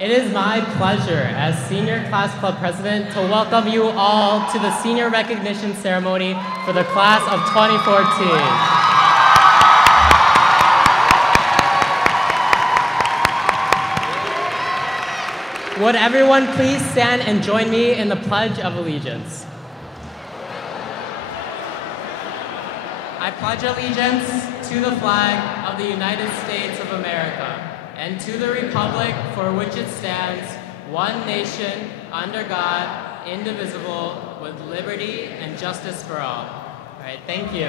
It is my pleasure as Senior Class Club President to welcome you all to the Senior Recognition Ceremony for the Class of 2014. Would everyone please stand and join me in the Pledge of Allegiance? I pledge allegiance to the flag of the United States of America and to the republic for which it stands, one nation, under God, indivisible, with liberty and justice for all. All right, thank you.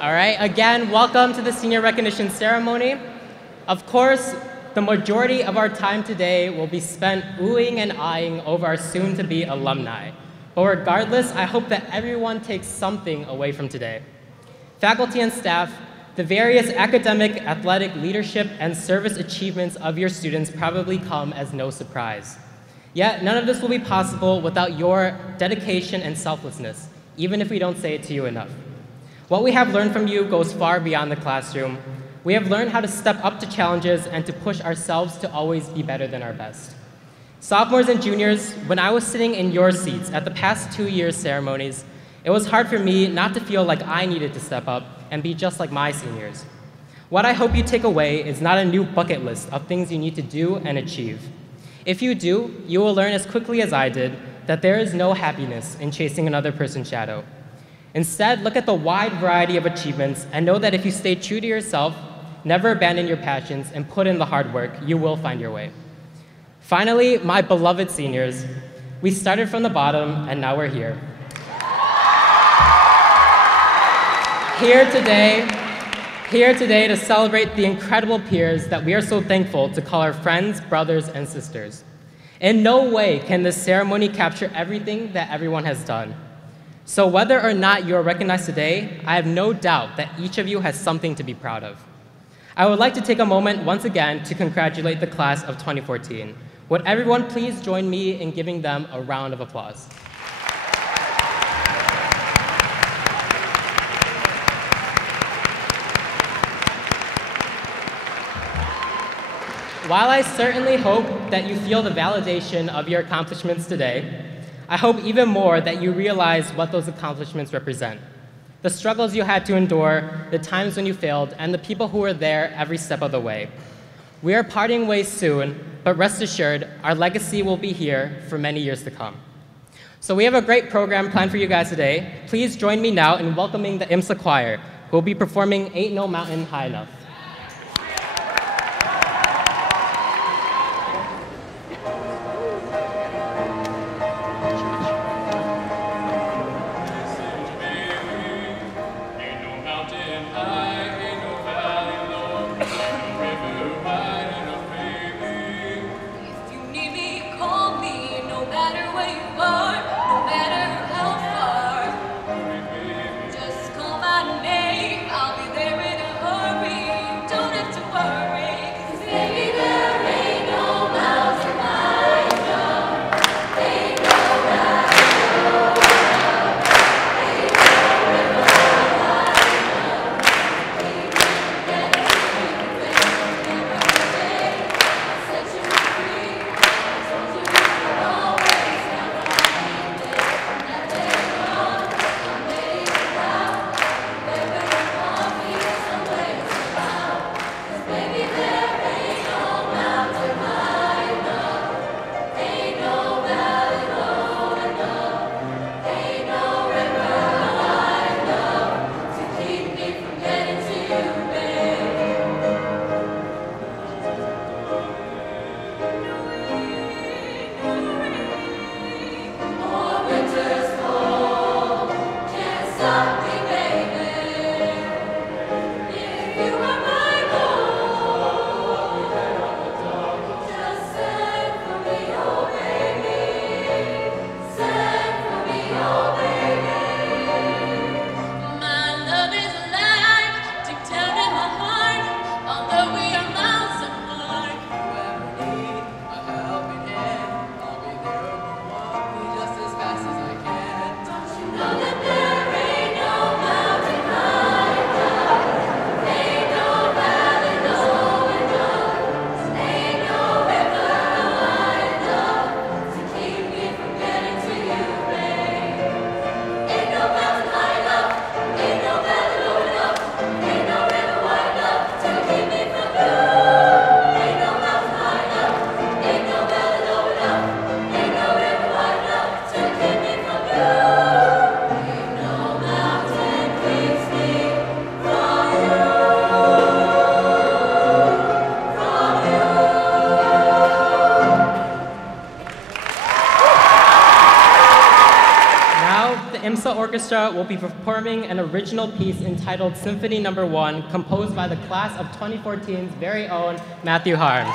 All right, again, welcome to the Senior Recognition Ceremony. Of course, the majority of our time today will be spent oohing and eyeing over our soon-to-be alumni. But regardless, I hope that everyone takes something away from today. Faculty and staff, the various academic, athletic, leadership, and service achievements of your students probably come as no surprise. Yet, none of this will be possible without your dedication and selflessness, even if we don't say it to you enough. What we have learned from you goes far beyond the classroom. We have learned how to step up to challenges and to push ourselves to always be better than our best. Sophomores and juniors, when I was sitting in your seats at the past 2 years' ceremonies, it was hard for me not to feel like I needed to step up and be just like my seniors. What I hope you take away is not a new bucket list of things you need to do and achieve. If you do, you will learn as quickly as I did that there is no happiness in chasing another person's shadow. Instead, look at the wide variety of achievements and know that if you stay true to yourself, never abandon your passions, and put in the hard work, you will find your way. Finally, my beloved seniors, we started from the bottom and now we're here. Here today to celebrate the incredible peers that we are so thankful to call our friends, brothers, and sisters. In no way can this ceremony capture everything that everyone has done. So whether or not you are recognized today, I have no doubt that each of you has something to be proud of. I would like to take a moment once again to congratulate the class of 2014. Would everyone please join me in giving them a round of applause? While I certainly hope that you feel the validation of your accomplishments today, I hope even more that you realize what those accomplishments represent. The struggles you had to endure, the times when you failed, and the people who were there every step of the way. We are parting ways soon, but rest assured, our legacy will be here for many years to come. So we have a great program planned for you guys today. Please join me now in welcoming the IMSA Choir, who will be performing Ain't No Mountain High Enough. Just call my name, I'll be there in a hurry. Orchestra will be performing an original piece entitled Symphony No. 1, composed by the class of 2014's very own Matthew Harms.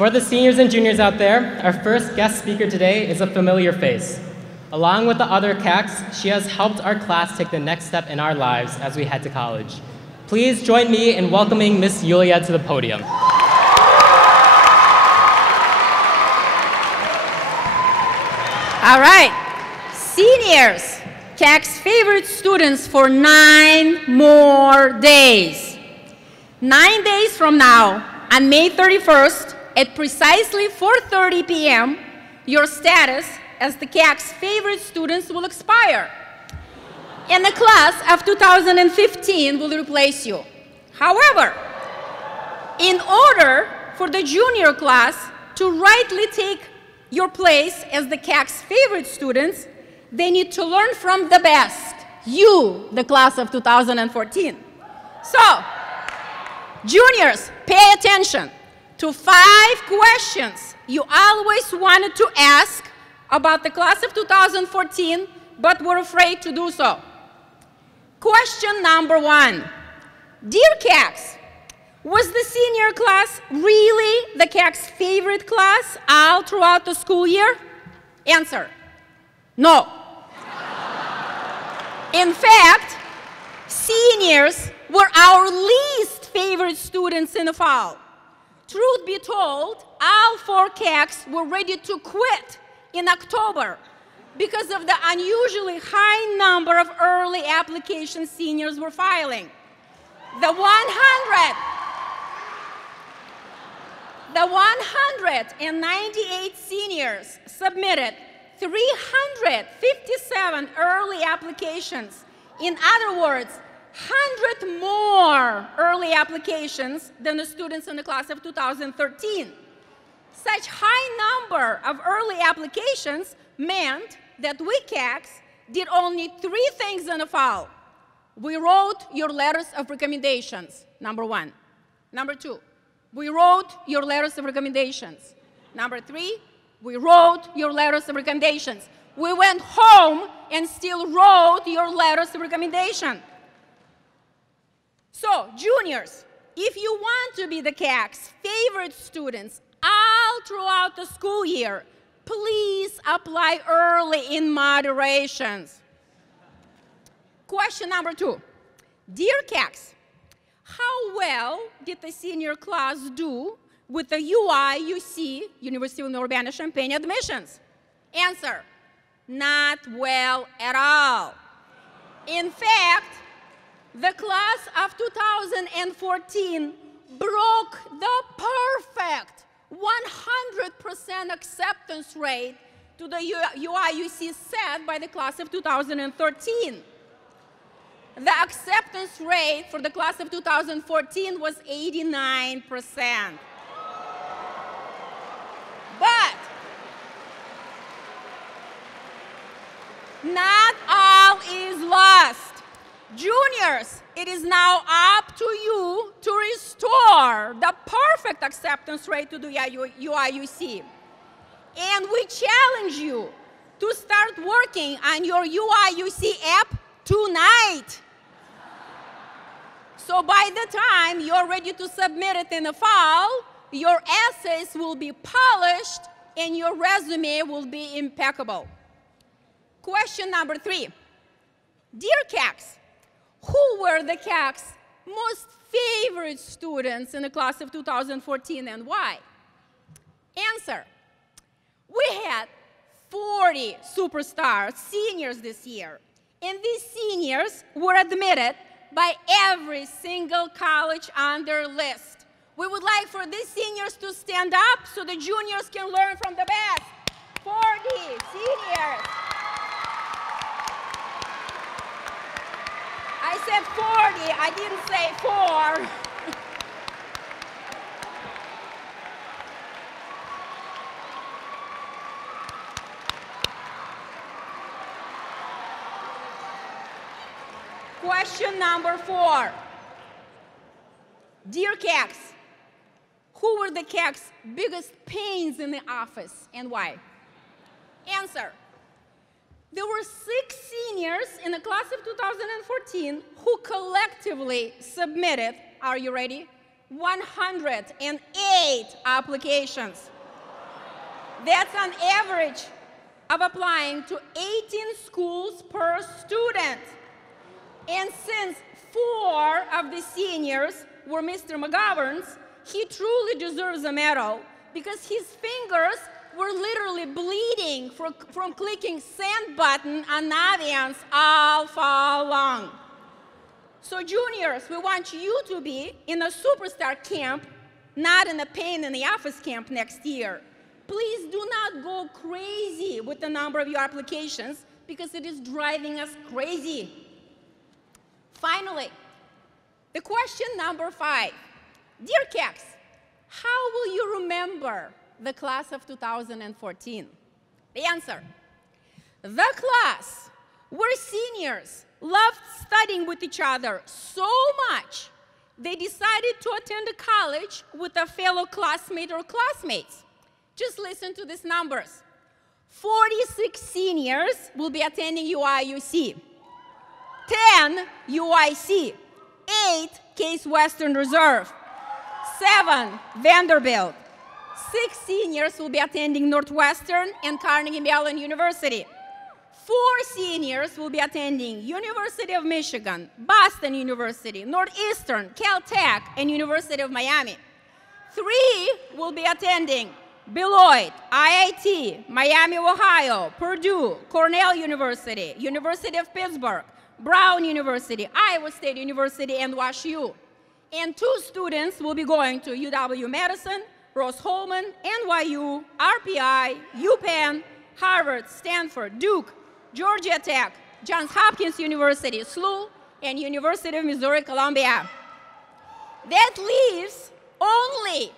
For the seniors and juniors out there, our first guest speaker today is a familiar face. Along with the other CACs, she has helped our class take the next step in our lives as we head to college. Please join me in welcoming Miss Yulia to the podium. All right, seniors, CAC's favorite students for 9 more days. 9 days from now, on May 31st, at precisely 4:30 p.m., your status as the CAC's favorite students will expire, and the class of 2015 will replace you. However, in order for the junior class to rightly take your place as the CAC's favorite students, they need to learn from the best, you, the class of 2014. So, juniors, pay attention to 5 questions you always wanted to ask about the class of 2014, but were afraid to do so. Question number 1. Dear CACs, was the senior class really the CAC's favorite class all throughout the school year? Answer, no. In fact, seniors were our least favorite students in the fall. Truth be told, all 4 CACs were ready to quit in October because of the unusually high number of early applications seniors were filing. The 198 seniors submitted 357 early applications. In other words, 100 more early applications than the students in the class of 2013. Such high number of early applications meant that we CACs did only 3 things in the fall. We wrote your letters of recommendations, number 1. Number 2, we wrote your letters of recommendations. Number 3, we wrote your letters of recommendations. We went home and still wrote your letters of recommendation. So, juniors, if you want to be the CAC's favorite students all throughout the school year, please apply early in moderations. Question number 2. Dear CACs, how well did the senior class do with the UI-UC, University of Urbana-Champaign admissions? Answer, not well at all. In fact, the class of 2014 broke the perfect 100% acceptance rate to the UI-UC set by the class of 2013. The acceptance rate for the class of 2014 was 89%. But not all is lost. Juniors, it is now up to you to restore the perfect acceptance rate to the UI-UC. And we challenge you to start working on your UI-UC app tonight. So by the time you're ready to submit it in the fall, your essays will be polished and your resume will be impeccable. Question number 3. Dear CACs, who were the CAC's most favorite students in the class of 2014 and why? Answer, we had 40 superstar seniors this year, and these seniors were admitted by every single college on their list. We would like for these seniors to stand up so the juniors can learn from the best. 40 seniors. I said 40, I didn't say 4. Question number 4. Dear CACs, who were the CAC's biggest pains in the office and why? Answer, there were 6 seniors in the class of 2014 who collectively submitted, are you ready, 108 applications. That's an average of applying to 18 schools per student. And since 4 of the seniors were Mr. McGovern's, he truly deserves a medal because his fingers were literally bleeding from clicking send button on Naviance all fall long. So juniors, we want you to be in a superstar camp, not in a pain in the office camp next year. Please do not go crazy with the number of your applications because it is driving us crazy. Finally, the question number 5. Dear Kex, how will you remember the class of 2014? The answer: the class where seniors loved studying with each other so much they decided to attend a college with a fellow classmate or classmates. Just listen to these numbers. 46 seniors will be attending UIUC, 10 UIC, 8 Case Western Reserve, 7 Vanderbilt, 6 seniors will be attending Northwestern and Carnegie Mellon University. 4 seniors will be attending University of Michigan, Boston University, Northeastern, Caltech, and University of Miami. 3 will be attending Beloit, IIT, Miami, Ohio, Purdue, Cornell University, University of Pittsburgh, Brown University, Iowa State University, and WashU. And 2 students will be going to UW-Madison, Rose-Hulman, NYU, RPI, UPenn, Harvard, Stanford, Duke, Georgia Tech, Johns Hopkins University, SLU, and University of Missouri, Columbia. That leaves only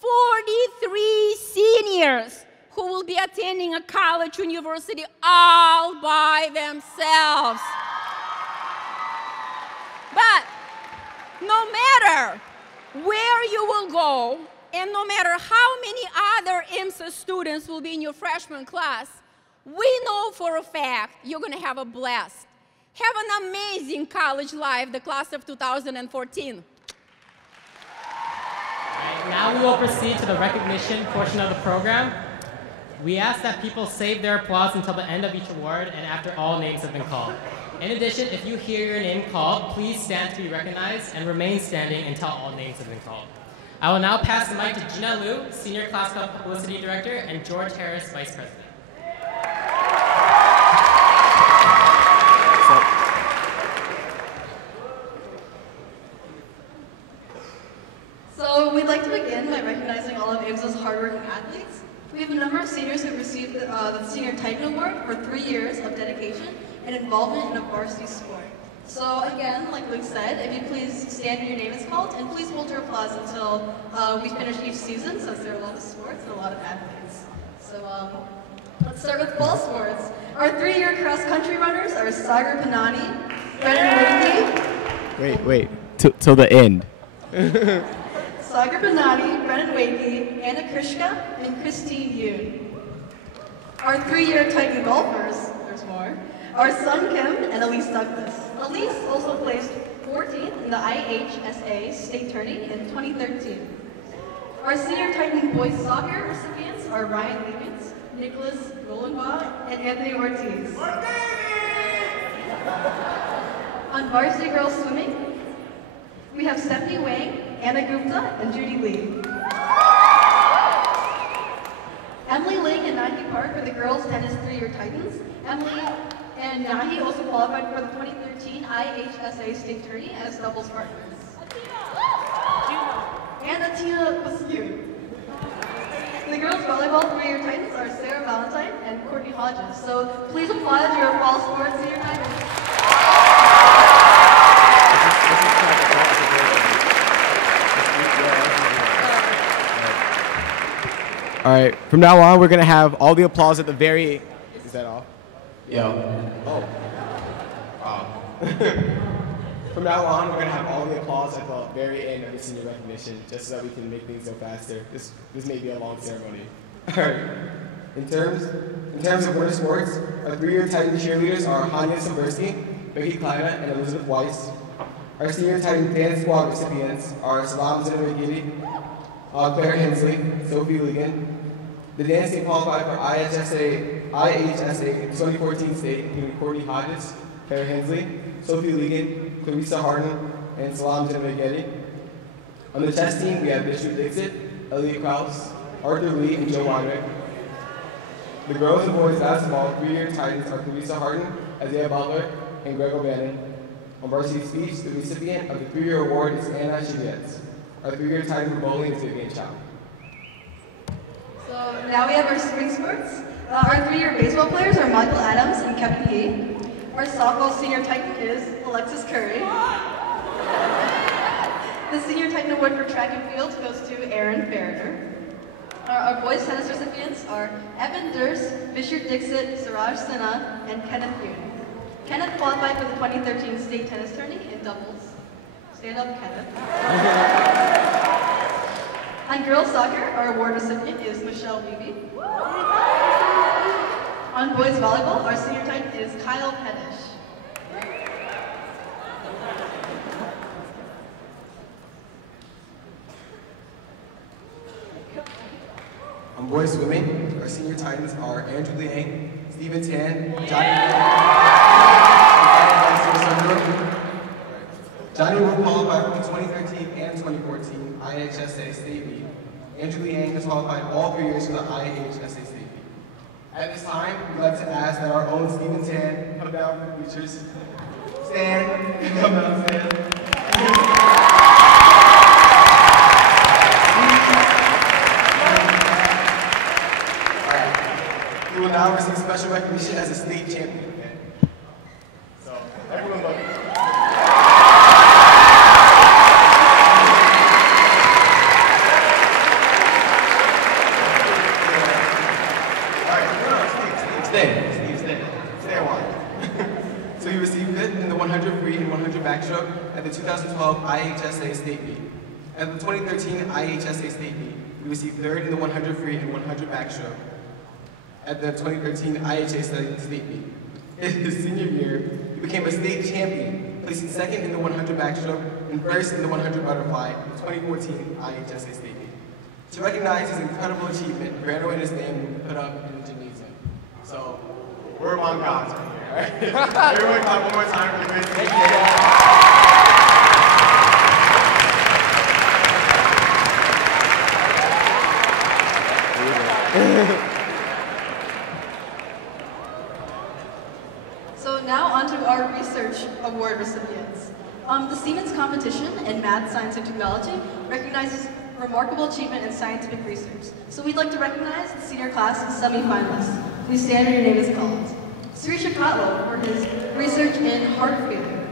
43 seniors who will be attending a college university all by themselves. But no matter where you will go, and no matter how many other IMSA students will be in your freshman class, we know for a fact you're going to have a blast. Have an amazing college life, the class of 2014. Right, now we will proceed to the recognition portion of the program. We ask that people save their applause until the end of each award and after all names have been called. In addition, if you hear your name called, please stand to be recognized and remain standing until all names have been called. I will now pass the mic to Gina Liu, Senior Class Club Publicity Director, and George Harris, Vice President. So we'd like to begin by recognizing all of IMSA's hardworking athletes. We have a number of seniors who have received the Senior Titan Award for 3 years of dedication and involvement in a varsity sport. So again, like Luke said, if you please stand when your name is called, and please hold your applause until we finish each season, since there are a lot of sports and a lot of athletes. So let's start with fall sports. Our 3-year cross-country runners are Sagar Panani, Brennan Wakey. Wait, till the end. Sagar Panani, Brennan Wakey, Anna Krishka, and Christine Yoon. Our 3-year Titan golfers, there's more, are Sun Kim and Elise Douglas. Elise also placed 14th in the IHSA state tourney in 2013. Our Senior Titan boys soccer recipients are Ryan Liggins, Nicholas Golenbaugh, and Anthony Ortiz. On varsity girls swimming, we have Stephanie Wang, Anna Gupta, and Judy Lee. Emily Ling and Nahi Park are the girls' tennis 3-year Titans. Emily and Nahi also qualified for the 2013 IHSA state tourney as doubles partners. And Atina Bascu. The girls' volleyball 3-year Titans are Sarah Valentine and Courtney Hodges. So please applaud your fall sports senior Titans. All right, from now on, we're going to have all the applause at the very... Is that all? Yeah. Oh. Wow. From now on, we're going to have all the applause at the very end of the senior recognition, just so that we can make things go faster. This may be a long ceremony. All right. In terms of winter sports, our 3-year Titan cheerleaders are Hanya Simbersky, Becky Kleina, and Elizabeth Weiss. Our senior Titan dance squad recipients are Salam Zinawagiri, Claire Hensley, Sophie Ligon. The dance team qualified for IHSA 2014 state, including Courtney Hodges, Claire Hensley, Sophie Ligon, Clarissa Harden, and Salam Zinawagiri. On the chess team, we have Bishop Dixit, Elliot Krause, Arthur Lee, and Joe Weinrich. The girls and boys basketball 3-year Titans are Clarissa Harden, Isaiah Butler, and Greg O'Bannon. On varsity speech, the recipient of the 3-year award is Anna Chivets. Our 3-year Titan for bowling is Vivian Chow. So now we have our spring sports. Our 3-year baseball players are Michael Adams and Kevin He. Our softball senior Titan is Alexis Curry. The senior Titan award for track and field goes to Aaron Fariner. Our boys tennis recipients are Evan Durst, Bishop Dixit, Suraj Sinha, and Kenneth Yoon. Kenneth qualified for the 2013 state tennis tourney in doubles. Stand up, Kenneth. On girls soccer, our award recipient is Michelle Levy. On boys volleyball, our senior Titan is Kyle Pettish. On boys swimming, our senior Titans are Andrew Liang, Stephen Tan, Johnny Wu qualified for the 2013 and 2014 IHSA State Meet. Andrew Liang has qualified all 3 years for the IHSA State Meet. At this time, we'd like to ask that our own Stephen Tan come down from the bleachers. Stan, come down, Stan. He will now receive special recognition as a state champion. So, everyone look. Stay a while. So he received 5th in the 100 free and 100 backstroke at the 2012 IHSA State Meet. At the 2013 IHSA State Meet, he received 3rd in the 100 free and 100 backstroke at the 2013 IHSA State Meet. In his senior year, he became a state champion, placing 2nd in the 100 backstroke and 1st in the 100 butterfly at the 2014 IHSA State Meet. To recognize his incredible achievement, a banner in his name will be put up in the gymnasium. So, we're among gods right here, right? Everyone clap one more time for the great thing. So now on to our research award recipients. The Siemens competition in math, science, and technology recognizes remarkable achievement in scientific research. So we'd like to recognize the senior class semi-finalists. Please stand when your name is called. Sri Shakatlo for his research in heart failure.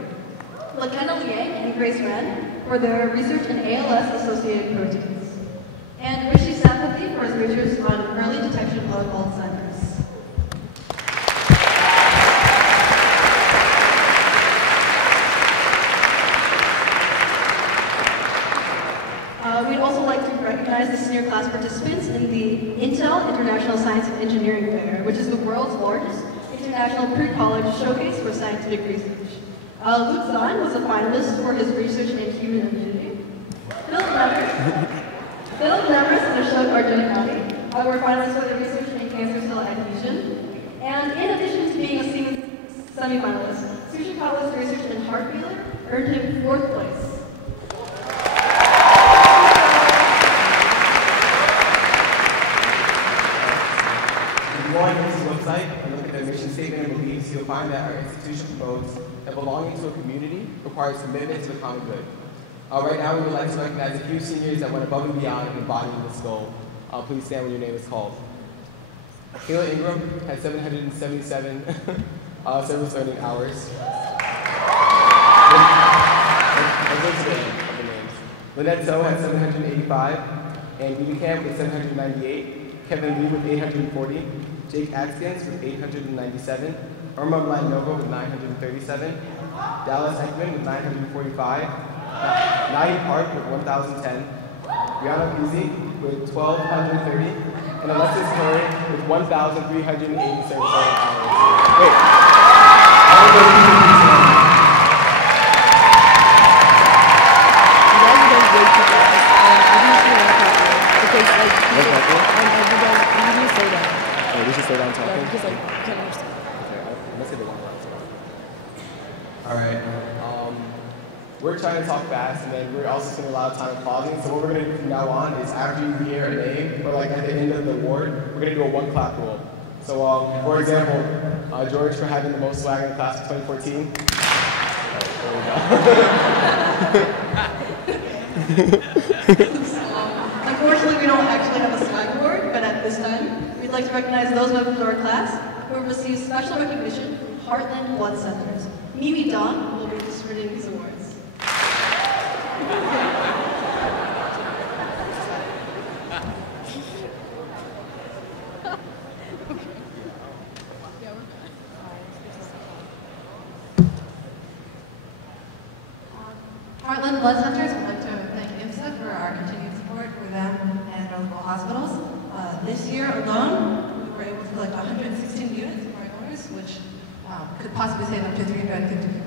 Lakena Liang and Grace Ren for their research in ALS-associated proteins. And Rishi Satpathy for his research on early detection of Alzheimer's. We'd also like to recognize the senior class participants in the Intel International Science and Engineering Fair, which is the world's largest international pre-college showcase for scientific research. Luke Zahn was a finalist for his research in human immunity. Phil Levers and Ashok Arjunakani were finalists for their research in cancer cell adhesion. And in addition to being a Siemens semi-finalist, Sushi Kawa's research in heart failure earned him 4th place. Go on his website and look at the mission statement and beliefs, you'll find that our institution promotes that belonging to a community requires commitment to the common good. Right now, we would like to recognize a few seniors that went above and beyond in embodying this goal. Please stand when your name is called. Kayla Ingram had 777 service learning hours. Lynette So had 785, and Beauty Camp with 798, Kevin Lee with 840, Jake Atkins with 897, Irma Blanova with 937, Dallas Ekman with 945, Nahi Park with 1,010, Brianna Pizzi with 1,230, and Alexis Curry with 1,387 service hours. Wait. Oh, we should stay down talking? Because like, you can't understand. All right. We're trying to talk fast, and then we're also spending a lot of time pausing. So what we're going to do from now on is after you hear a name, or like at the end of the award, we're going to do a one clap rule. So for example, George for having the most swag in the class of 2014. Unfortunately, we don't actually have a swag award, but at this time, we'd like to recognize those members of our class who have received special recognition from Heartland Blood Centers. Mimi Dawn will be distributing these awards. Heartland Blood Centers would like to thank IMSA for our continued support for them and our local hospitals. This year alone, we were able to collect 116 units from our donors, which could possibly save up to 350 people.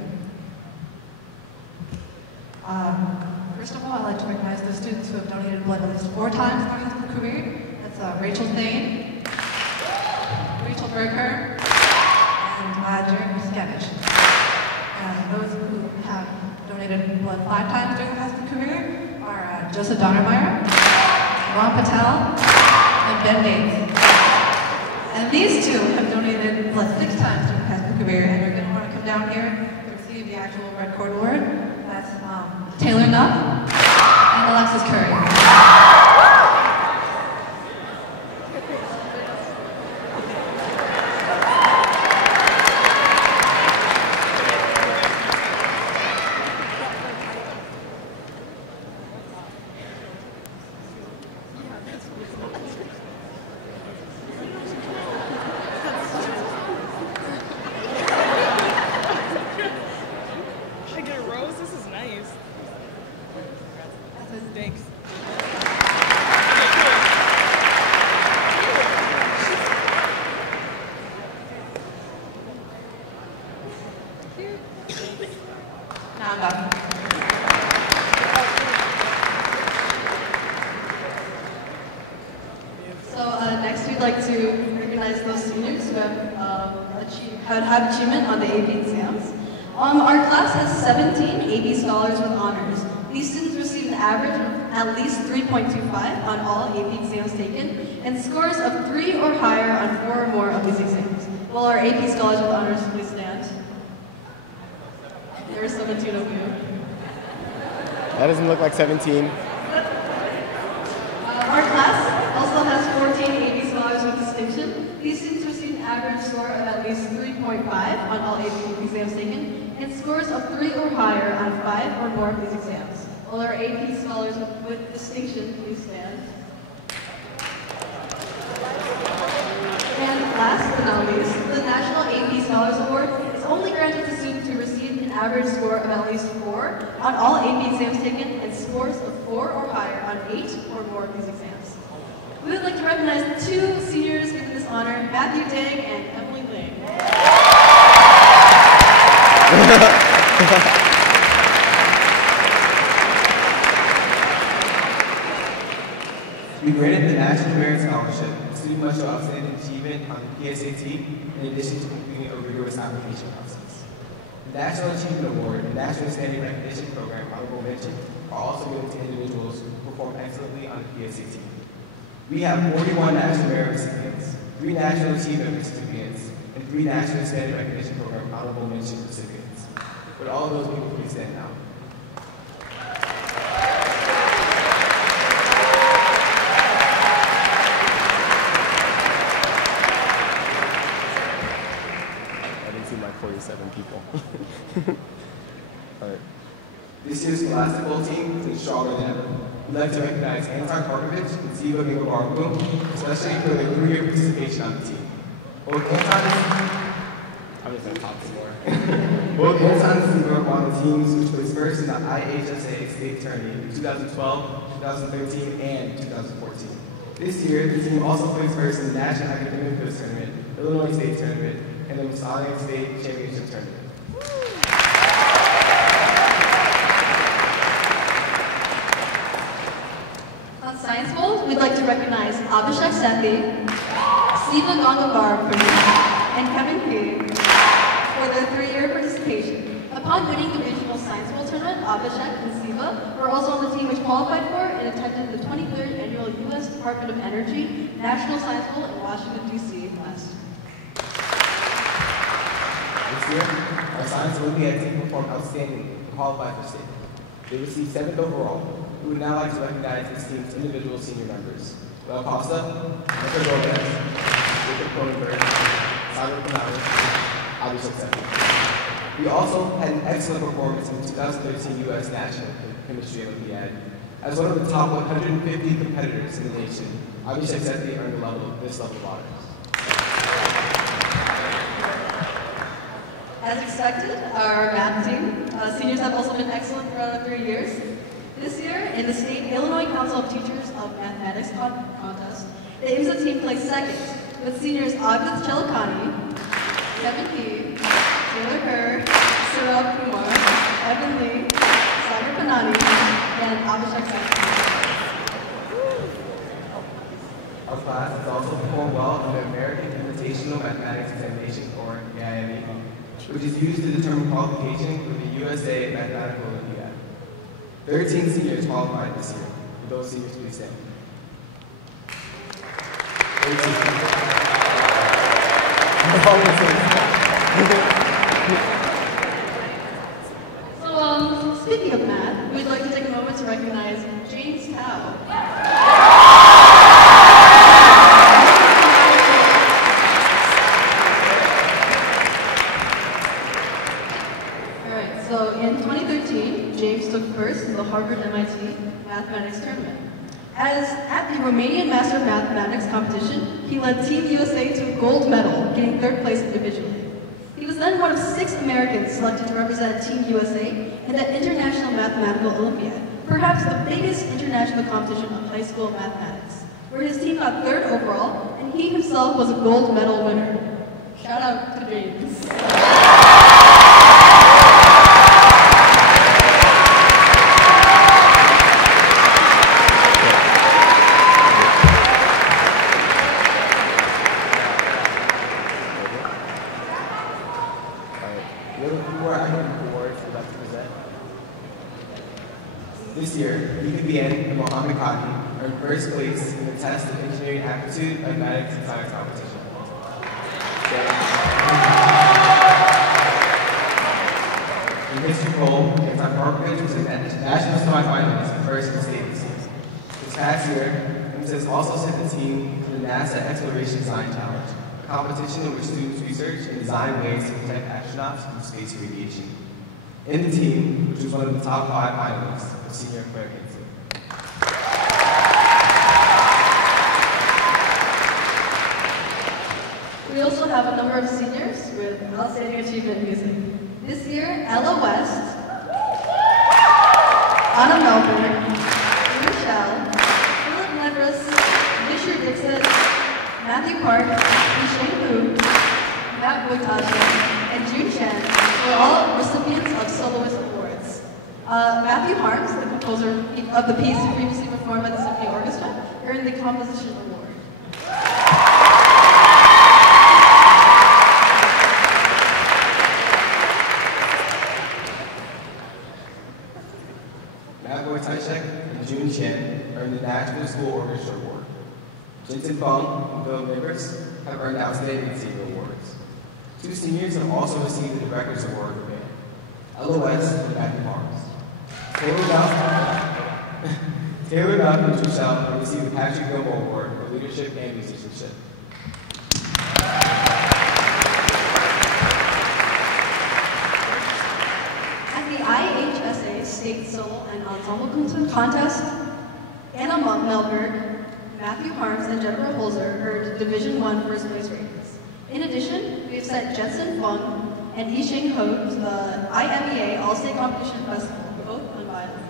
First of all, I'd like to recognize those students who have donated blood at least 4 times in their high school career. That's Rachel Thane, Rachel Berger, and Jeremy Skevich. And those who have donated blood 5 times during their high school career are Joseph Donnermeyer, Ron Patel, and Ben Gates. And these two have donated blood 6 times during their high school career, and you're going to want to come down here to receive the actual Red Cord Award. That's Taylor Nuff and Alexis Curry. I get a rose? This is nice. Thanks. Now I'm done. So next we'd like to recognize those seniors who have had achievement on the AP exams. Our class has 17 AP scholars with honors. These students received an average of at least 3.25 on all AP exams taken, and scores of 3 or higher on 4 or more of these exams. Will our AP scholars with honors please stand? There are 17 of you. That doesn't look like 17. Our class also has 14 AP scholars with distinction. These students received an average score of at least 3.5 on all AP exams taken, and scores of 3 or higher on 5 or more of these exams. Will our AP scholars with distinction please stand? And last but not least, the National AP Scholars Award is only granted to students who received an average score of at least 4 on all AP exams taken and scores of 4 or higher on 8 or more of these exams. We would like to recognize 2 seniors given this honor, Matthew Dang and Emily Ling. We granted the National Merit Scholarship to students who show outstanding achievement on the PSAT in addition to completing a rigorous application process. The National Achievement Award and National Standing Recognition Program honorable mention are also given to individuals who perform excellently on the PSAT. We have 41 National Merit recipients, 3 National Achievement recipients, and 3 National Standing Recognition Program honorable mention recipients. Would all of those people please stand now? I didn't see like 47 people. All right. This year's Scholastic team is stronger than ever. We'd like to recognize Anton Karkovich and Ziva Mingobarbu, especially for their 3-year participation on the team. Both Anton I'm just going to talk some more. and Ziva were on the teams which placed first in the IHSA state tourney in 2012, 2013, and 2014. This year, the team also placed first in the National Academic Quiz Tournament, Illinois State Tournament, and the Masonic State Championship Tournament. On Science Bowl, also, we'd like to recognize Abhishek Sethi, Siva Gangabar and Kevin P for their 3-year participation. Upon winning the regional science world tournament, Abhishek and Siva were also on the team which qualified for and attended the 23rd annual U.S. Department of Energy National Science Bowl in Washington, D.C. last year. This year, our Science Olympiad team performed outstanding and qualified for state. They received 7th overall. We would now like to recognize this team's individual senior members. Well Costa, Michael Gomez, Jacob Cronenberg, Sagar Panawi, Abhishek Sethi. We also had an excellent performance in the 2013 U.S. National Chemistry Olympiad. As one of the top 150 competitors in the nation, Abhishek Sethi earned this level of honors. As expected, our math team, seniors have also been excellent throughout the 3 years. This year, in the State Illinois Council of Teachers of Mathematics contest, the IMSA team placed second, with seniors Agnes Chalakani, Kevin P, Taylor Kerr, Surab Kumar, Evan Lee, Sagar Panani, and Abhishek Sethi. Our class has also performed well on the American Invitational Mathematics Examination, or AIME, which is used to determine qualification for the USA Mathematical Olympiad. 13 seniors qualified this year. Will those seniors please stand? 18. So, speaking of math, we'd like to take a moment to recognize James Tao. Alright, so in 2013, James took first in the Harvard-MIT Mathematics Tournament. As at the Romanian Master of Mathematics competition, he led Team USA to a gold medal, getting 3rd place individually. He was then one of 6 Americans selected to represent Team USA in the International Mathematical Olympiad, perhaps the biggest international competition of high school mathematics, where his team got 3rd overall, and he himself was a gold medal winner. Shout out to James. This year, Ethan Bien and Mohammed Kaki earned 1st place in the test of engineering aptitude, mathematics, and science competition. In history poll, anti-Parkridge was a national semifinalist and 1st in the state this year. This past year, IMSA also sent the team to the NASA Exploration Design Challenge, a competition in which students research and design ways to protect astronauts from space radiation. In the team, which was one of the top 5 finalists, was senior Claire Kinsley. We also have a number of seniors with outstanding achievement in music. This year, Ella West, Anna Melbourne, Michelle, Philip Lendrus, Fisher Dixon, Matthew Park, Shane Hu, Matt Boytasha, and June Chen were all recipients of Soloist Awards. Matthew Harms, the composer of the piece previously performed by the Symphony Orchestra, earned the Composition Award. Matt Boytasha and June Chen earned the National School Orchestra Award. Jensen Fung and Bill Nivers have earned outstanding senior awards. 2 seniors have also received the Director's Award for band, Ella West and Matthew Harms. Taylor Duff and Trushell have received the Patrick Gilmore Award for leadership and musicianship. At the IHSA State Solo and Ensemble Contest, Anna Melberg, Matthew Harms, and Jennifer Holzer earned Division I first place ratings. In addition, we have sent Jensen Fung and Yixing Ho to the IMEA All-State Competition Festival, both on violin.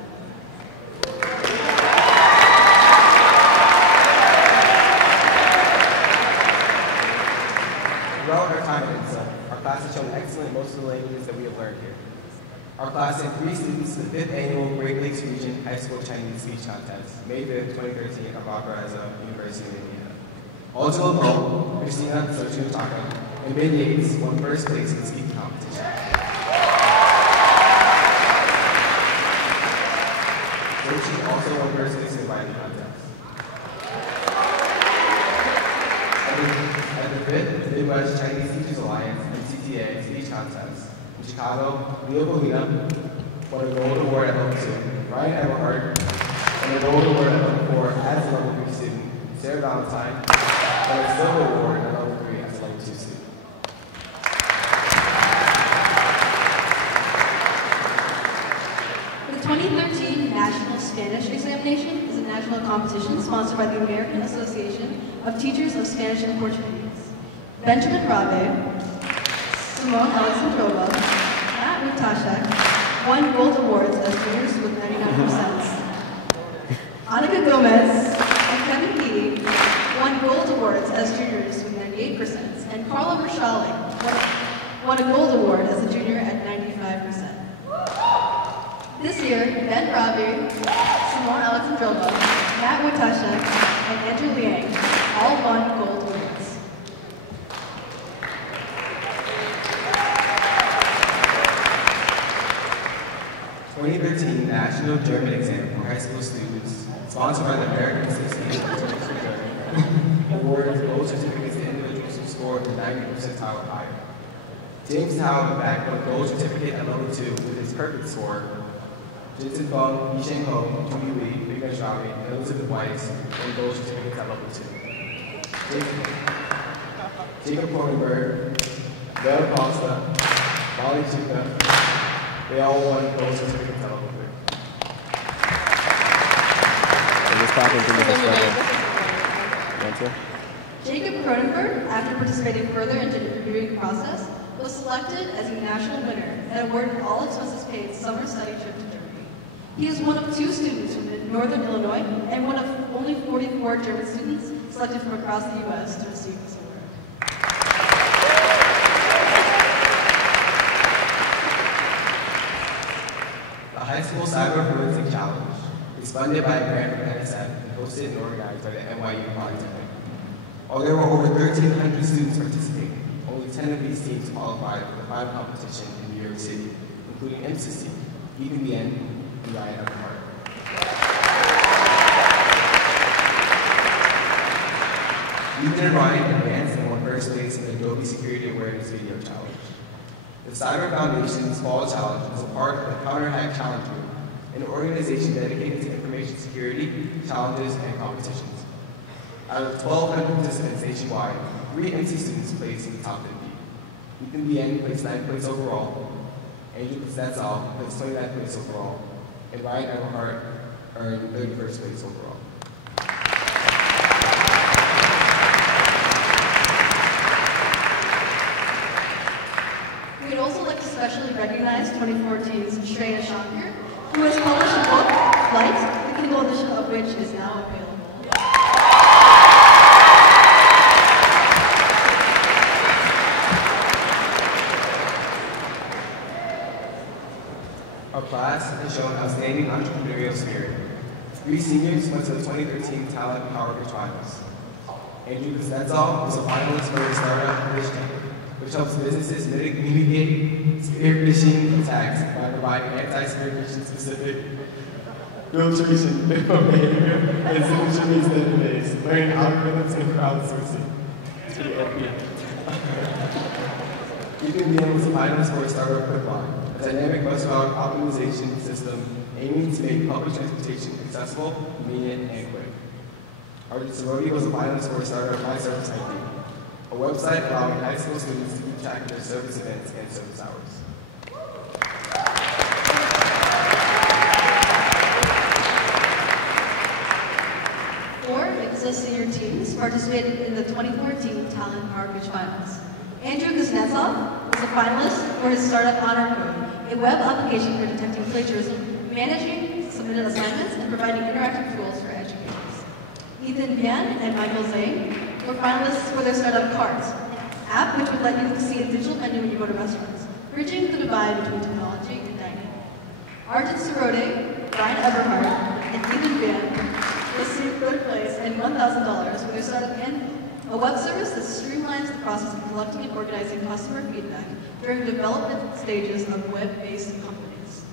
Throughout our time at IMSA, our class has shown excellent in most of the languages that we have learned here. Our class sent 3 students to the 5th annual Great Lakes Region High School Chinese Speech Contest, May 5th, 2013 at Valparaiso University of Indiana. Also involved, Christina Sochi-Utaka and Ben Yates won first place in the speaking competition. Sochi also won first place in the writing contest. At the 5th Midwest Chinese Teachers Alliance (MCTA) Speech Contest in Chicago, Leo Bolina won a gold award at level 2. Ryan Everhart won a gold award at level 4 as a level 3 student. Sarah Valentine won a silver award at level 3 as a level 2 student. The 2013 National Spanish Examination is a national competition sponsored by the American Association of Teachers of Spanish and Portuguese. Benjamin Rabe, Simone Alexandrova, Matt Mutashek won gold awards as juniors with 99%. Annika Gomez and Kevin Keating won gold awards as juniors with 98%, and Carla Rashali won a gold award as a junior at 95%. This year, Ben Rabi, Simone Alexandrova, Matt Mutashek, and Andrew Liang all won gold awards. 2013 National German Exam for high school students, sponsored by the American Association of Teachers of German, awards gold certificates to individuals who scored the 90th percentile or higher. James Tao, in fact, won a gold certificate at level 2 with his perfect score. Jensen Feng, Yisheng Ho, Judy Lee, Big Shawi, and Elizabeth Weiss won gold certificates at level 2. Jacob Cronenberg, Bella Costa, Molly Chuka, they all won gold certificates at level 3. Jacob Cronenberg, after participating further into the interviewing process, was selected as a national winner and awarded all expenses paid summer study trip to Germany. He is one of 2 students from Northern Illinois and one of only 44 German students selected from across the U.S. to receive this award. The High School Cyber Forensic Challenge is funded by a grant from NSF and hosted and organized by the NYU Polytechnic. Although there were over 1,300 students participating, only 10 of these teams qualified for the final competition in New York City, including MCC, Ethan Bien, and Ryan Everhart. Ethan and Ryan advanced and won first place in the Adobe Security Awareness Video Challenge. The Cyber Foundation's Fall Challenge is a part of the Counter Hack Challenge Group, an organization dedicated to information security, challenges, and competitions. Out of 1,200 participants nationwide, 3 MC students placed in the top 50. Ethan Bien placed 9th place overall, Andrew Kuznetsov placed 29th place overall, and Ryan Everhart earned 31st place overall. We would also like to specially recognize 2014's Shreya Shankar, who has published a book, Flight, the Kindle edition of which is now available. Our class has shown outstanding entrepreneurial spirit. 3 seniors went to the 2013 Talent Power Finals. Andrew Kuznetsov was a finalist for his startup, Vision, which helps businesses mitigate spear phishing attacks by providing anti-spear phishing specific filtration behavior and signature-based database, learning algorithms and crowdsourcing. Ethan Bien was a finalist for his startup, Quickline, a dynamic bus route optimization system aiming to make public transportation accessible, convenient, and quick. Arjun Sarodi was a finalist for his startup, My Service ID, a website allowing high school students to keep track of their service events and service hours. Four IPSA senior teams participated in the 2014 Talent Power Pitch Finals. Andrew Kuznetsov was a finalist for his startup Honor Code, a web application for detecting plagiarism, managing submitted assignments, and providing interactive tools for educators. Ethan Bien and Michael Zhang were finalists for their startup Cart, an app which would let you see a digital menu when you go to restaurants, bridging the divide between technology and dining. Arjun Sorode, Brian Eberhardt, and Ethan Van received third place and $1,000 for their startup and a web service that streamlines the process of collecting and organizing customer feedback during the development stages of web-based companies.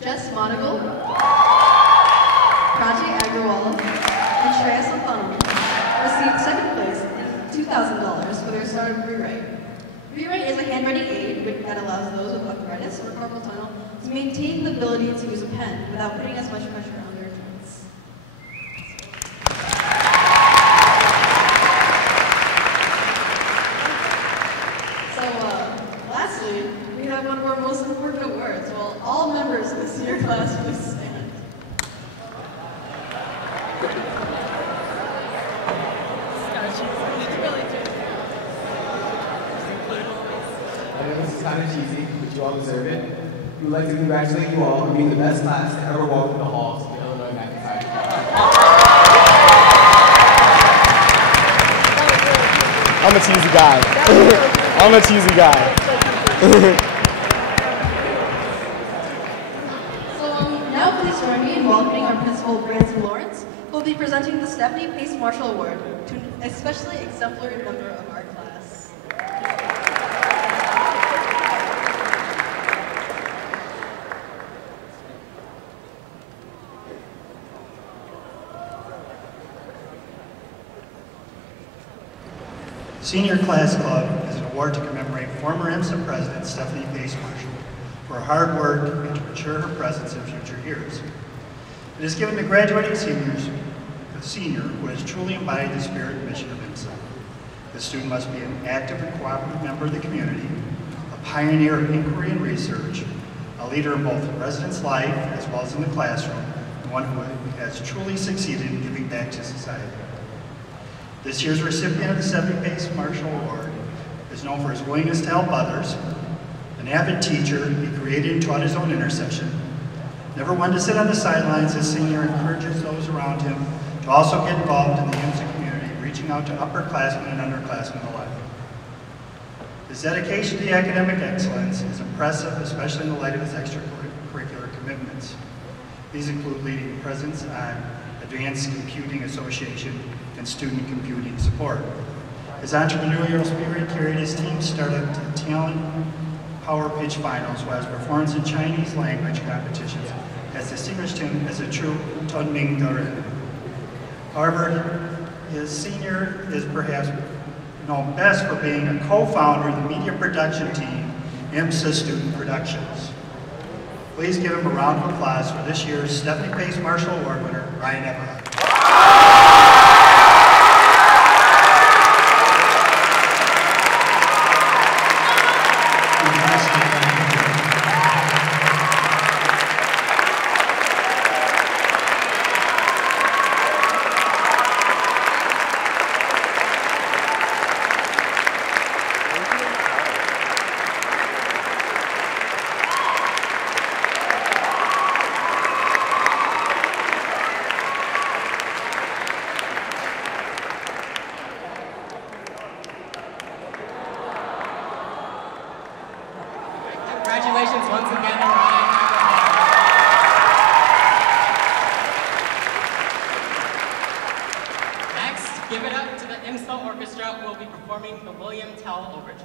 Jess Monagle, Prachi Agrawal, and Shreya Santhanam received second place and $2,000 for their startup Rewrite. Rewrite is a handwriting aid that allows those with arthritis or carpal tunnel to maintain the ability to use a pen without putting as much pressure on their joints. Lastly, we have one of our most important awards. Well, all members of the senior class please stand. I know this is kind of cheesy, but you all deserve it. We would like to congratulate you all on being the best class to ever walk in the halls of the Illinois McIntyre. I'm a cheesy guy. I'm a cheesy guy. Now please join me in welcoming our principal, Branson Lawrence, who will be presenting the Stephanie Pace Marshall Award to an especially exemplary member of our class. Senior Class Club is an award to commemorate former IMSA President Stephanie Pace Marshall for her hard work and to ensure her presence in future years. It is given to graduating seniors, a senior who has truly embodied the spirit and mission of IMSA. The student must be an active and cooperative member of the community, a pioneer of inquiry and research, a leader in both the resident's life as well as in the classroom, and one who has truly succeeded in giving back to society. This year's recipient of the Stephanie Pace Marshall Award is known for his willingness to help others, an avid teacher, he created and taught his own intercession, never one to sit on the sidelines. This senior encourages those around him to also get involved in the IMSA community, reaching out to upperclassmen and underclassmen alike. His dedication to the academic excellence is impressive, especially in the light of his extracurricular commitments. These include leading the presence on Advanced Computing Association and student computing support. His entrepreneurial spirit carried his team started to talent power pitch finals, while his performance in Chinese language competitions has distinguished him as a true Tunming Darin. However, his senior is perhaps known best for being a co-founder of the media production team, IMSA Student Productions. Please give him a round of applause for this year's Stephanie Pace Marshall Award winner, Brian Eberhardt. Congratulations once again, Brian. Next, give it up to the IMSA Orchestra, who will be performing the William Tell Overture.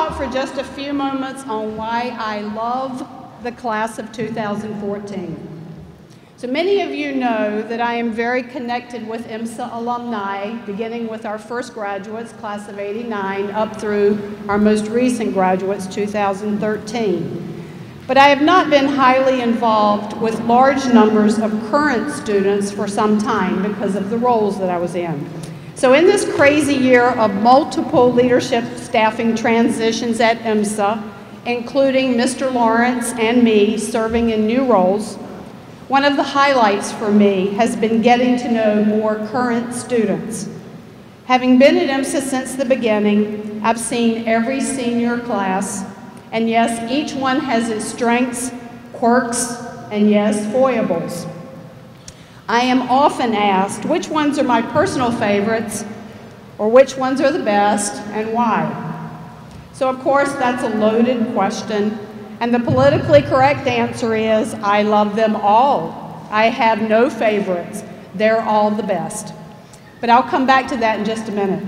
talk for just a few moments on why I love the class of 2014. So many of you know that I am very connected with IMSA alumni, beginning with our first graduates, class of '89, up through our most recent graduates, 2013. But I have not been highly involved with large numbers of current students for some time because of the roles that I was in. So in this crazy year of multiple leadership staffing transitions at IMSA, including Mr. Lawrence and me serving in new roles, one of the highlights for me has been getting to know more current students. Having been at IMSA since the beginning, I've seen every senior class, and yes, each one has its strengths, quirks, and yes, foibles. I am often asked which ones are my personal favorites, or which ones are the best, and why. So of course, that's a loaded question. And the politically correct answer is, I love them all. I have no favorites. They're all the best. But I'll come back to that in just a minute.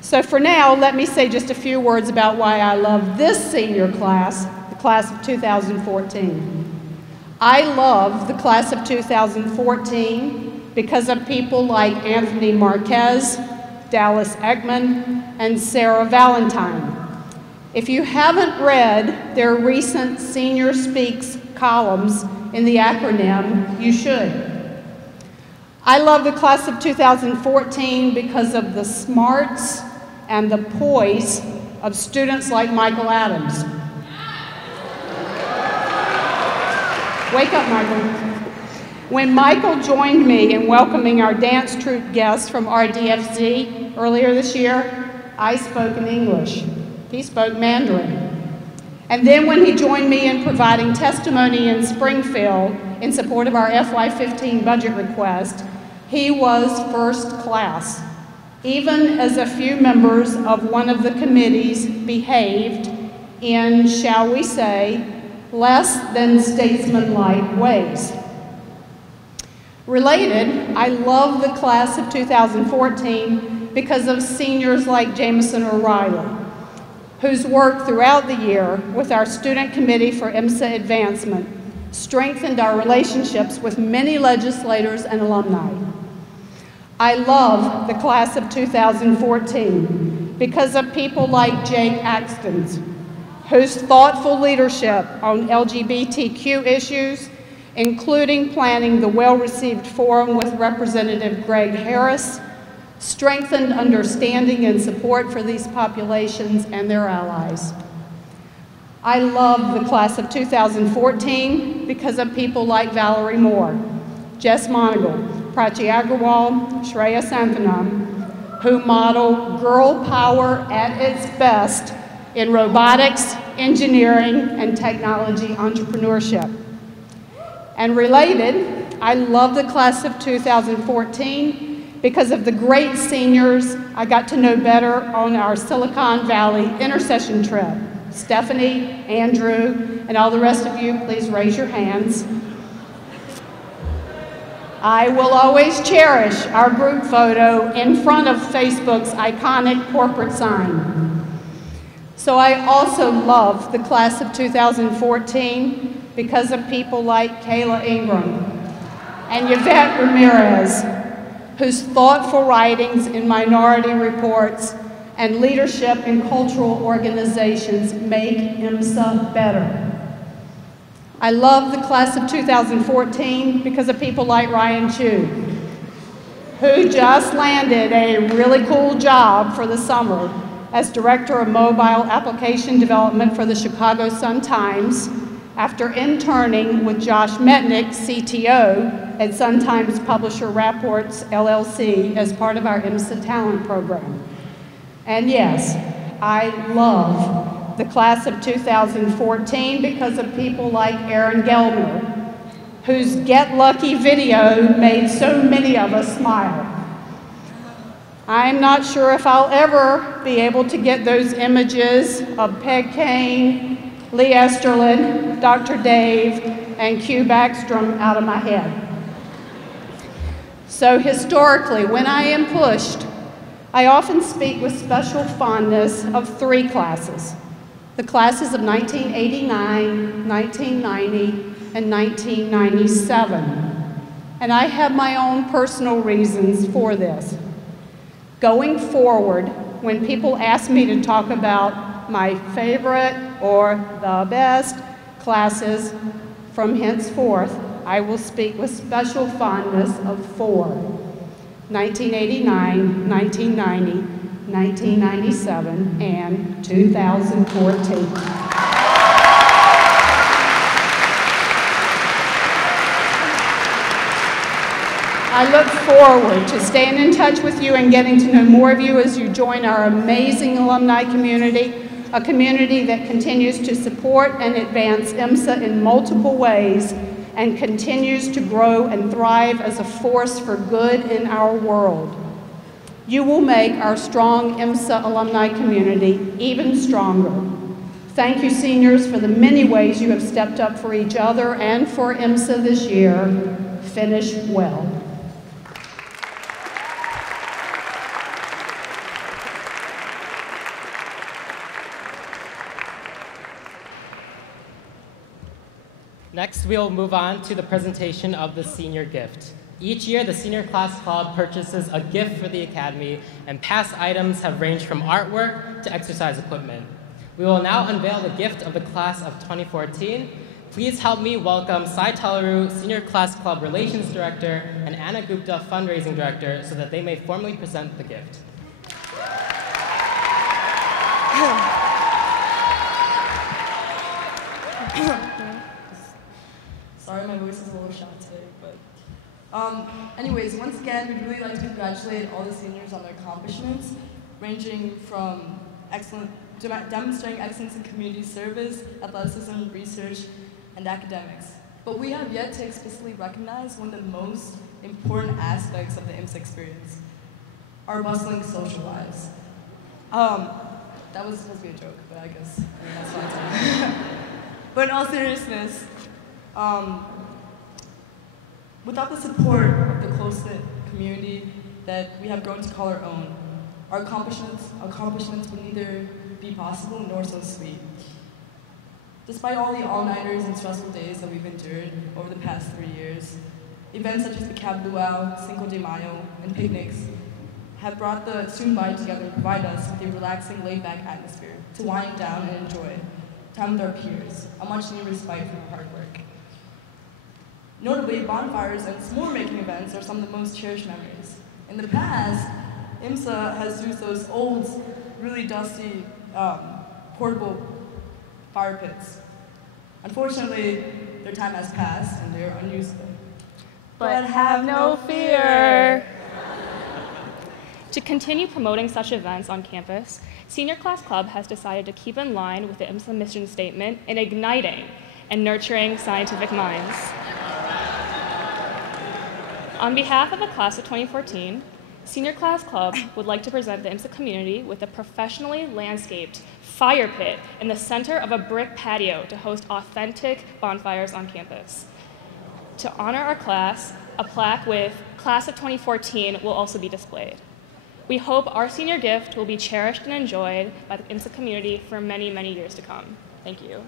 So for now, let me say just a few words about why I love this senior class, the class of 2014. I love the class of 2014 because of people like Anthony Marquez, Dallas Ekman, and Sarah Valentine. If you haven't read their recent Senior Speaks columns in the acronym, you should. I love the class of 2014 because of the smarts and the poise of students like Michael Adams. Wake up, Michael. When Michael joined me in welcoming our dance troupe guests from RDFZ earlier this year, I spoke in English. He spoke Mandarin. And then when he joined me in providing testimony in Springfield in support of our FY15 budget request, he was first class, even as a few members of one of the committees behaved in, shall we say, less than statesmanlike ways. Related, I love the class of 2014 because of seniors like Jameson O'Reilly, whose work throughout the year with our Student Committee for IMSA Advancement strengthened our relationships with many legislators and alumni. I love the class of 2014 because of people like Jake Axtons, whose thoughtful leadership on LGBTQ issues, including planning the well-received forum with Representative Greg Harris, strengthened understanding and support for these populations and their allies. I love the class of 2014 because of people like Valerie Moore, Jess Monagle, Prachi Agrawal, Shreya Santhanam, who model girl power at its best in robotics, engineering, and technology entrepreneurship. And related, I love the class of 2014 because of the great seniors I got to know better on our Silicon Valley intercession trip. Stephanie, Andrew, and all the rest of you, please raise your hands. I will always cherish our group photo in front of Facebook's iconic corporate sign. So I also love the class of 2014 because of people like Kayla Ingram and Yvette Ramirez, whose thoughtful writings in minority reports and leadership in cultural organizations make IMSA better. I love the class of 2014 because of people like Ryan Chu, who just landed a really cool job for the summer as Director of Mobile Application Development for the Chicago Sun-Times after interning with Josh Metnick, CTO, at Sun-Times Publisher Rapports, LLC, as part of our IMSA Talent Program. And yes, I love the class of 2014 because of people like Aaron Gelmer, whose Get Lucky video made so many of us smile. I'm not sure if I'll ever be able to get those images of Peg Kane, Lee Esterlin, Dr. Dave, and Q Backstrom out of my head. So historically, when I am pushed, I often speak with special fondness of three classes, the classes of 1989, 1990, and 1997. And I have my own personal reasons for this. Going forward, when people ask me to talk about my favorite or the best classes from henceforth, I will speak with special fondness of four: 1989, 1990, 1997, and 2014. I look forward to staying in touch with you and getting to know more of you as you join our amazing alumni community, a community that continues to support and advance IMSA in multiple ways and continues to grow and thrive as a force for good in our world. You will make our strong IMSA alumni community even stronger. Thank you, seniors, for the many ways you have stepped up for each other and for IMSA this year. Finish well. Next, we'll move on to the presentation of the senior gift. Each year, the Senior Class Club purchases a gift for the Academy, and past items have ranged from artwork to exercise equipment. We will now unveil the gift of the class of 2014. Please help me welcome Sai Talaru, Senior Class Club Relations Director, and Anna Gupta, Fundraising Director, so that they may formally present the gift. Sorry, my voice is a little shot today, but anyways, once again, we'd really like to congratulate all the seniors on their accomplishments, ranging from demonstrating excellence in community service, athleticism, research, and academics. But we have yet to explicitly recognize one of the most important aspects of the IMSA experience, our bustling social lives. That was supposed to be a joke, but I guess that's fine. But in all seriousness, without the support of the close-knit community that we have grown to call our own, our accomplishments would neither be possible nor so sweet. Despite all the all-nighters and stressful days that we've endured over the past 3 years, events such as the Cab Luau, Cinco de Mayo, and picnics have brought the student body together and provide us with a relaxing, laid-back atmosphere to wind down and enjoy time with our peers, a much-needed respite from our hard work. Notably, bonfires and s'more-making events are some of the most cherished memories. In the past, IMSA has used those old, really dusty, portable fire pits. Unfortunately, their time has passed and they are unusable. But have no fear! To continue promoting such events on campus, Senior Class Club has decided to keep in line with the IMSA mission statement in igniting and nurturing scientific minds. On behalf of the class of 2014, Senior Class Club would like to present the IMSA community with a professionally landscaped fire pit in the center of a brick patio to host authentic bonfires on campus. To honor our class, a plaque with Class of 2014 will also be displayed. We hope our senior gift will be cherished and enjoyed by the IMSA community for many, many years to come. Thank you.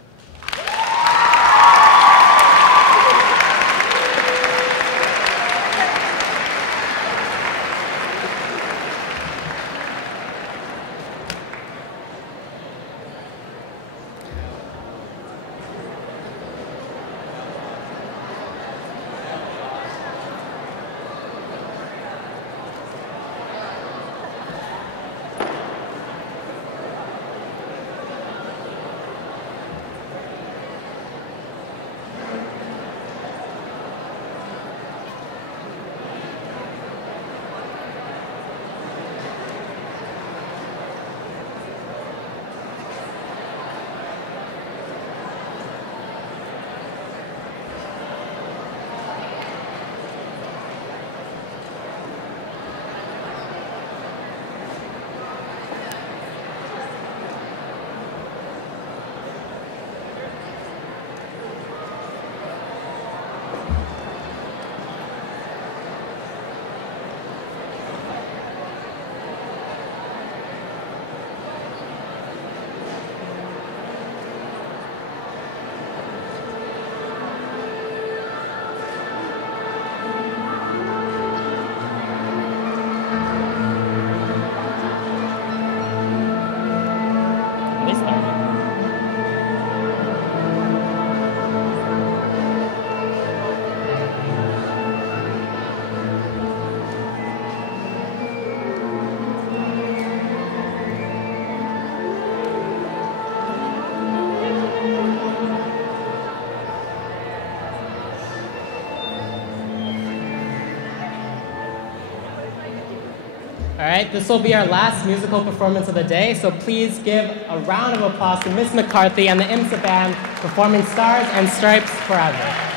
right, this will be our last musical performance of the day, so please give a round of applause to Miss McCarthy and the IMSA band performing Stars and Stripes Forever.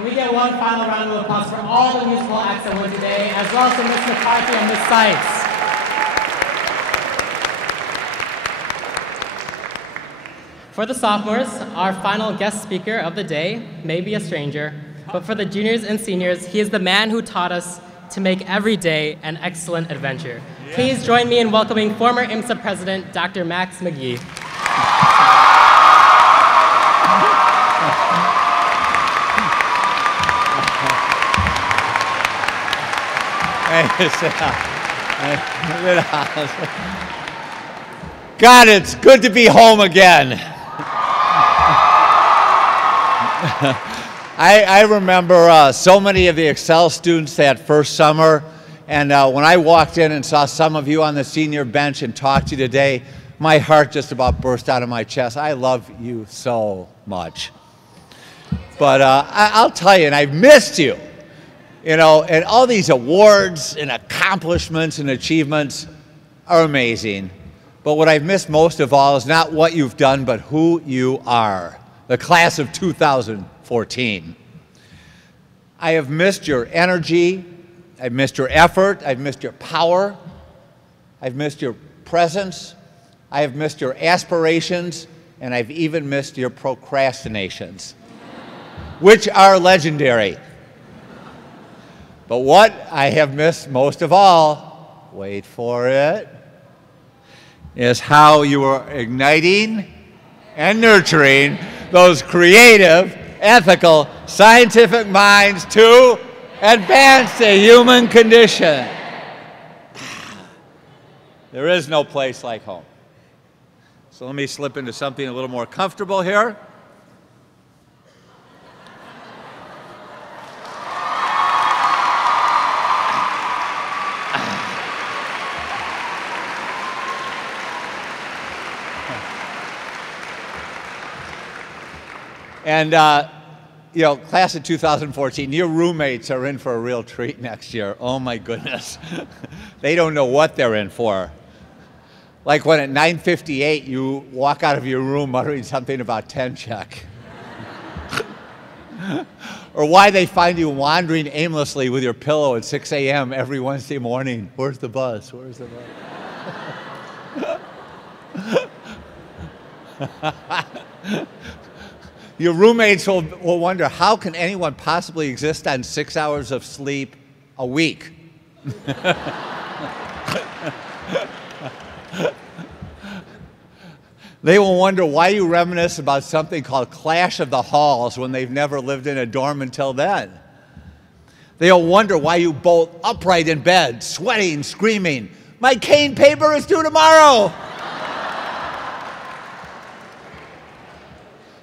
Can we get one final round of applause for all the musical acts that won today, as well as to Ms. McCarthy and Ms. Sykes. For the sophomores, our final guest speaker of the day may be a stranger, but for the juniors and seniors, he is the man who taught us to make every day an excellent adventure. Yeah. Please join me in welcoming former IMSA president, Dr. Max McGee. All God, it's good to be home again. I remember so many of the Excel students that first summer, and when I walked in and saw some of you on the senior bench and talked to you today, my heart just about burst out of my chest. I love you so much. But I'll tell you, and I've missed you, you know, and all these awards and accomplishments and achievements are amazing. But what I've missed most of all is not what you've done, but who you are. The class of 2014. I have missed your energy, I've missed your effort, I've missed your power, I've missed your presence, I have missed your aspirations, and I've even missed your procrastinations, which are legendary. But what I have missed most of all, wait for it, is how you are igniting and nurturing those creative, ethical, scientific minds to advance the human condition. There is no place like home. So let me slip into something a little more comfortable here. And, you know, class of 2014, your roommates are in for a real treat next year. Oh, my goodness. They don't know what they're in for. Like when at 9:58 you walk out of your room muttering something about 10 check. Or why they find you wandering aimlessly with your pillow at 6 a.m. every Wednesday morning. Where's the bus? Where's the bus? Your roommates will wonder, how can anyone possibly exist on 6 hours of sleep a week? They will wonder why you reminisce about something called Clash of the Halls when they've never lived in a dorm until then. They'll wonder why you bolt upright in bed, sweating, screaming, "My cane paper is due tomorrow!"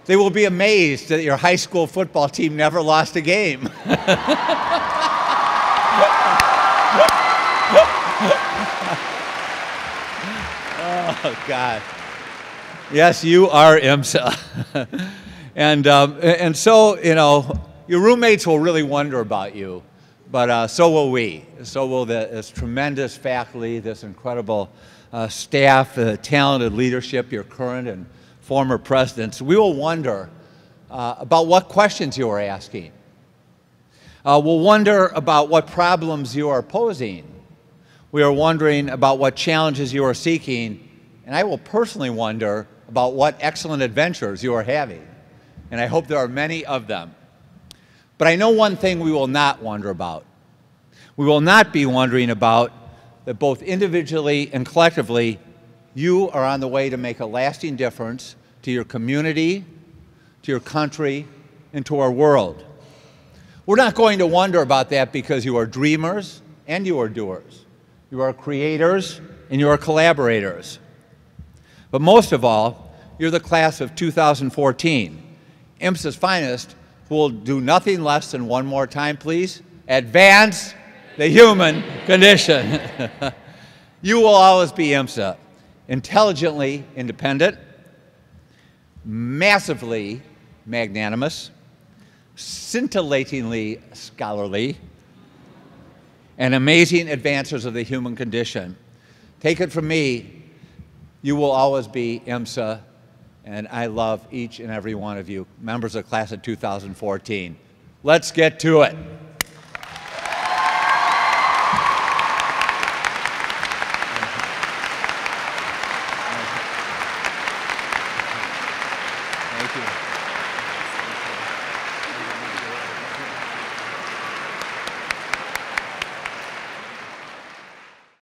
They will be amazed that your high school football team never lost a game. Oh, God. Yes, you are IMSA. And so, you know, your roommates will really wonder about you, but so will we. So will this tremendous faculty, this incredible staff, the talented leadership, your current and former presidents. We will wonder about what questions you are asking. We'll wonder about what problems you are posing. We are wondering about what challenges you are seeking, and I will personally wonder about what excellent adventures you are having. And I hope there are many of them. But I know one thing we will not wonder about. We will not be wondering about that both individually and collectively, you are on the way to make a lasting difference to your community, to your country, and to our world. We're not going to wonder about that because you are dreamers and you are doers. You are creators and you are collaborators. But most of all, you're the class of 2014, IMSA's finest, who will do nothing less than, one more time please, advance the human condition. You will always be IMSA, intelligently independent, massively magnanimous, scintillatingly scholarly, and amazing advancers of the human condition. Take it from me, you will always be IMSA, and I love each and every one of you, members of class of 2014. Let's get to it.